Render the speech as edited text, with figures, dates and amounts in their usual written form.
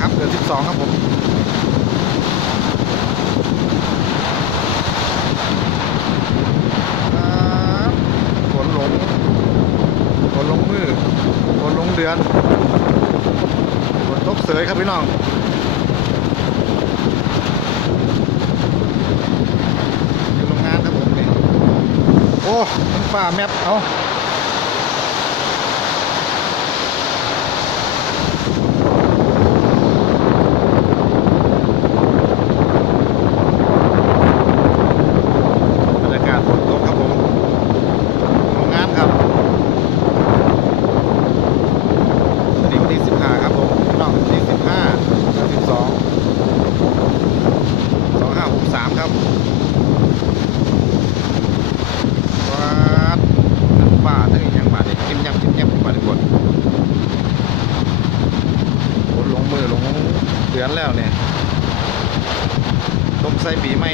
ครับเดือน12ครับผมฝนหลงมือฝนหลงเดือนฝนตกเสยครับพี่น้องอยู่โรงงานครับผมนี่โอ้มันฝ่าแมปเอาบรรยากาศฝนตกครับผมโรงงานครับวันนี้วันที่15ครับผมพี่น้องวันที่15เดือน12 2563ครับว้าน้ำป่าทั้งอย่างบาดเนี่ยจิ้มยับมาทุกคนฝนลงมือลงเดือนแล้วเนี่ยตกใส่ปีใหม่